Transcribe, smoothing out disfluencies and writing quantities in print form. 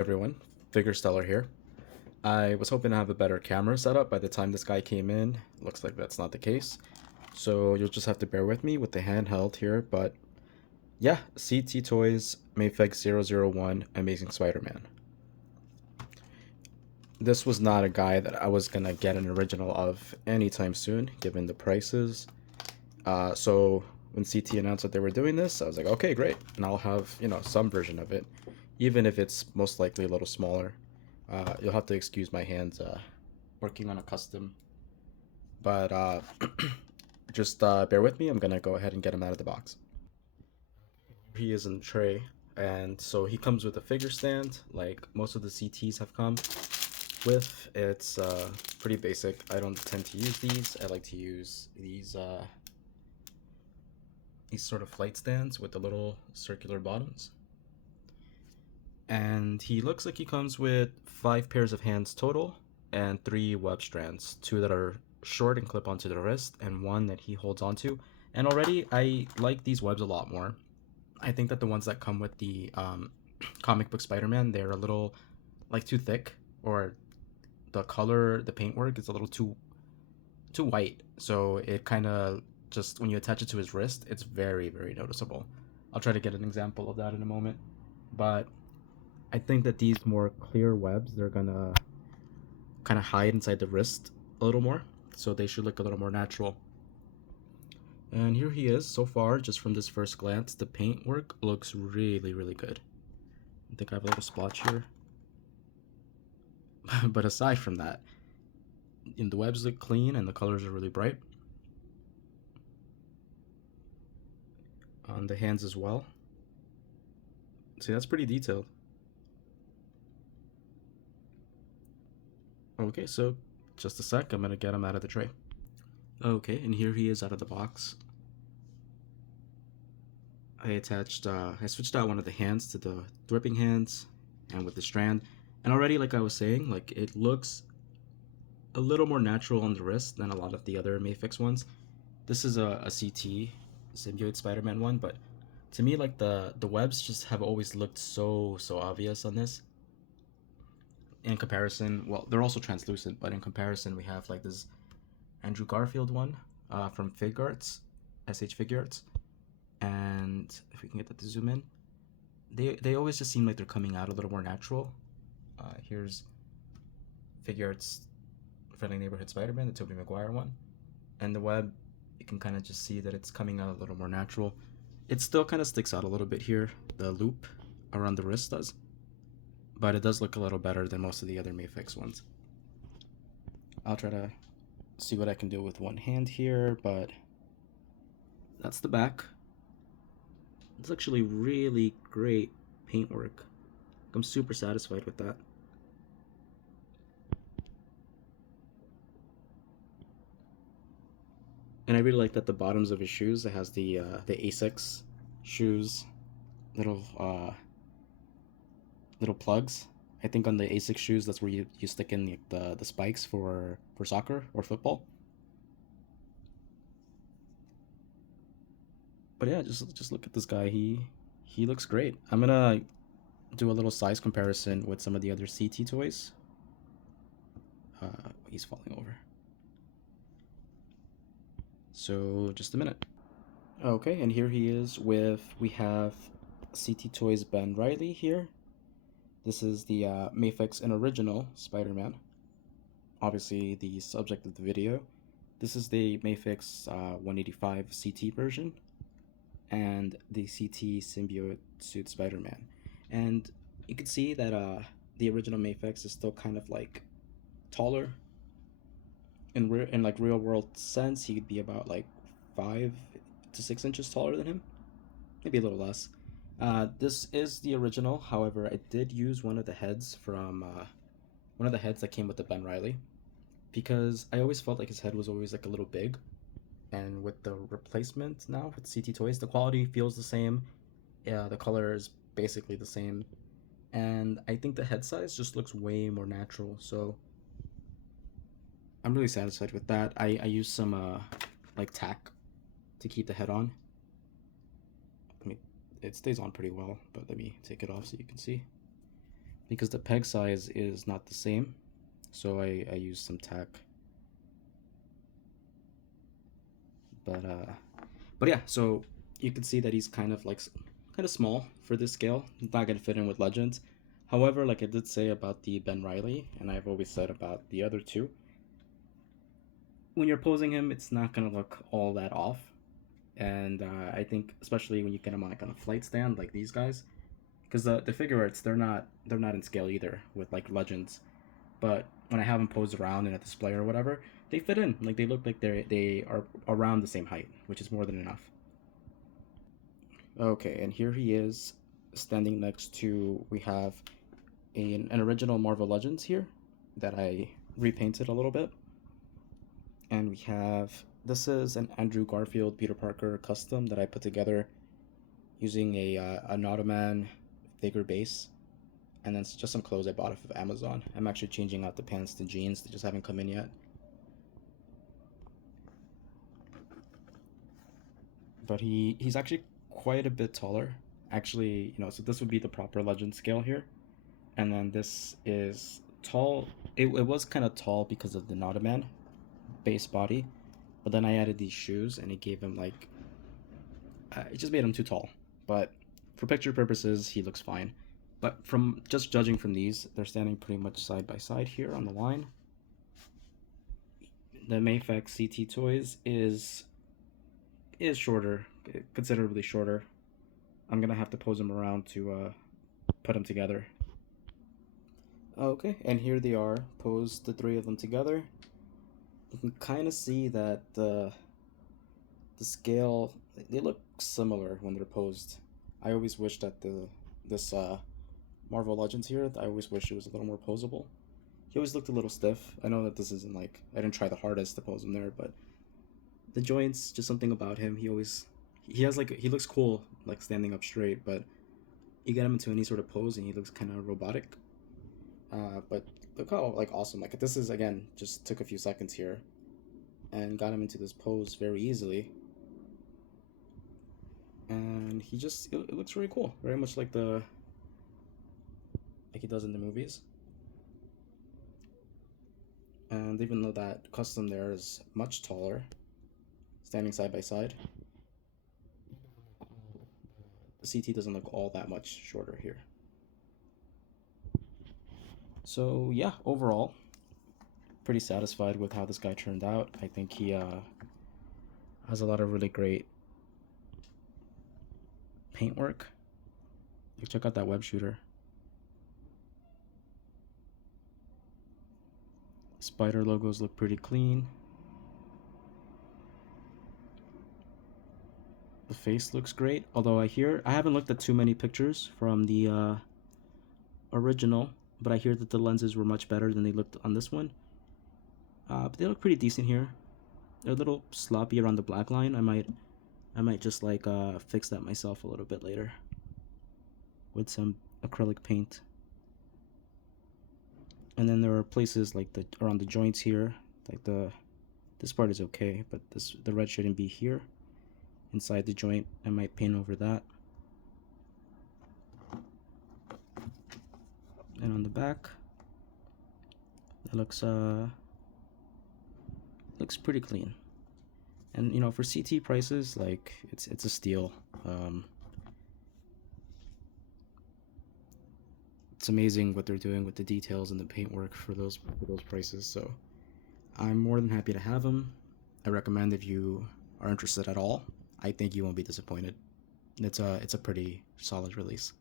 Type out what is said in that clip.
Everyone, Figure Stellar here. I was hoping to have a better camera setup by the time this guy came in. Looks like that's not the case. So you'll just have to bear with me with the handheld here. But yeah, CT Toys Mafex 001 Amazing Spider-Man. This was not a guy that I was gonna get an original of anytime soon, given the prices. So when CT announced that they were doing this, I was like, okay, great. And I'll have, some version of it, even if it's most likely a little smaller. You'll have to excuse my hands working on a custom. But just bear with me. I'm going to go ahead and get him out of the box. He is in the tray. And so he comes with a figure stand, like most of the CTs have come with. It's pretty basic. I don't tend to use these. I like to use these sort of flight stands with the little circular bottoms. And he looks like he comes with 5 pairs of hands total and 3 web strands, 2 that are short and clip onto the wrist and 1 that he holds onto. And already I like these webs a lot more. I think that the ones that come with the comic book Spider-Man, they're a little like too thick, or the color, the paintwork is a little too white. So it kind of just, when you attach it to his wrist, it's very, very noticeable. I'll try to get an example of that in a moment. But I think that these more clear webs, they're gonna kind of hide inside the wrist a little more, so they should look a little more natural. And here he is so far, just from this first glance. The paintwork looks really, really good. I think I have a little splotch here. But aside from that, the webs look clean and the colors are really bright. On the hands as well. See, that's pretty detailed. Okay, so just a sec, I'm gonna get him out of the tray. Okay, and here he is out of the box. I switched out one of the hands to the gripping hands and with the strand. And already, like I was saying, like it looks a little more natural on the wrist than a lot of the other Mafex ones. This is a CT symbiote Spider-Man one, but to me, like the webs just have always looked so obvious on this. In comparison, well, they're also translucent, but in comparison, we have like this Andrew Garfield one from Fig Arts, SH Figure Arts, and if we can get that to zoom in, they always just seem like they're coming out a little more natural. Here's Figure Arts Friendly Neighborhood Spider-Man, the Tobey Maguire one, and the web, you can kind of just see that it's coming out a little more natural. It still kind of sticks out a little bit here, the loop around the wrist does, but it does look a little better than most of the other Mafex ones. I'll try to see what I can do with one hand here, but that's the back. It's actually really great paintwork. I'm super satisfied with that. And I really like that the bottoms of his shoes, it has the Asics shoes little little plugs. I think on the Asics shoes, that's where you stick in the spikes for soccer or football. But yeah, just look at this guy. He looks great. I'm gonna do a little size comparison with some of the other CT toys. He's falling over. So just a minute. Okay, and here he is we have CT Toys Ben Riley here. This is the Mafex and original Spider-Man. Obviously the subject of the video. This is the Mafex 185 CT version and the CT symbiote suit Spider-Man. And you can see that the original Mafex is still kind of like taller. In like real world sense, he could be about like 5 to 6 inches taller than him, maybe a little less. This is the original. However, I did use one of the heads from one of the heads that came with the Ben Riley, because I always felt like his head was always like a little big. And with the replacement now with CT Toys, the quality feels the same. Yeah, the color is basically the same, and I think the head size just looks way more natural. So I'm really satisfied with that. I used some like tack to keep the head on. I mean, it stays on pretty well, but let me take it off so you can see. because the peg size is not the same. So I used some tack. But yeah, so you can see that he's kind of like kind of small for this scale. He's not gonna fit in with Legends. However, like I did say about the Ben Riley, and I've always said about the other two, when you're posing him, it's not gonna look all that off. And I think especially when you get him on like on a flight stand like these guys, because the figure arts they're not in scale either with like Legends, but when I have them posed around in a display or whatever, they fit in. Like they look like they are around the same height, which is more than enough. Okay, and here he is standing next to, we have an original Marvel Legends here that I repainted a little bit. And we have, this is an Andrew Garfield Peter Parker custom that I put together using an Ottoman figure base. And then just some clothes I bought off of Amazon. I'm actually changing out the pants to jeans, they just haven't come in yet. But he's actually quite a bit taller. Actually, so this would be the proper Legend scale here. And then this is tall. It was kind of tall because of the Ottoman base body, but then I added these shoes and it gave him like it just made him too tall. But for picture purposes he looks fine. But from just judging from these, they're standing pretty much side by side here on the line. The Mafex CT Toys is shorter, considerably shorter. I'm gonna have to pose them around to put them together. Okay, and here they are, posed the three of them together. You can kind of see that the scale, they look similar when they're posed. I always wish that this Marvel Legends here, I always wish it was a little more posable. He always looked a little stiff. I know that this isn't like, I didn't try the hardest to pose him there, but the joints, just something about him. He has like, he looks cool like standing up straight, but you get him into any sort of pose and he looks kind of robotic. But look how like awesome, like this is, again, just took a few seconds here and got him into this pose very easily. And he just, it looks really cool, very much like he does in the movies. And even though that custom there is much taller, standing side by side, the CT doesn't look all that much shorter here. So yeah, overall, pretty satisfied with how this guy turned out. I think he has a lot of really great paintwork. You check out that web shooter. Spider logos look pretty clean. The face looks great, although I haven't looked at too many pictures from the original, but I hear that the lenses were much better than they looked on this one. But they look pretty decent here. They're a little sloppy around the black line. I might just like fix that myself a little bit later with some acrylic paint. And then there are places like around the joints here, like this part is okay, but the red shouldn't be here inside the joint. I might paint over that. And on the back, it looks pretty clean. And for CT prices, like it's a steal. It's amazing what they're doing with the details and the paintwork for those prices. So I'm more than happy to have them. I recommend, if you are interested at all, I think you won't be disappointed. It's a pretty solid release.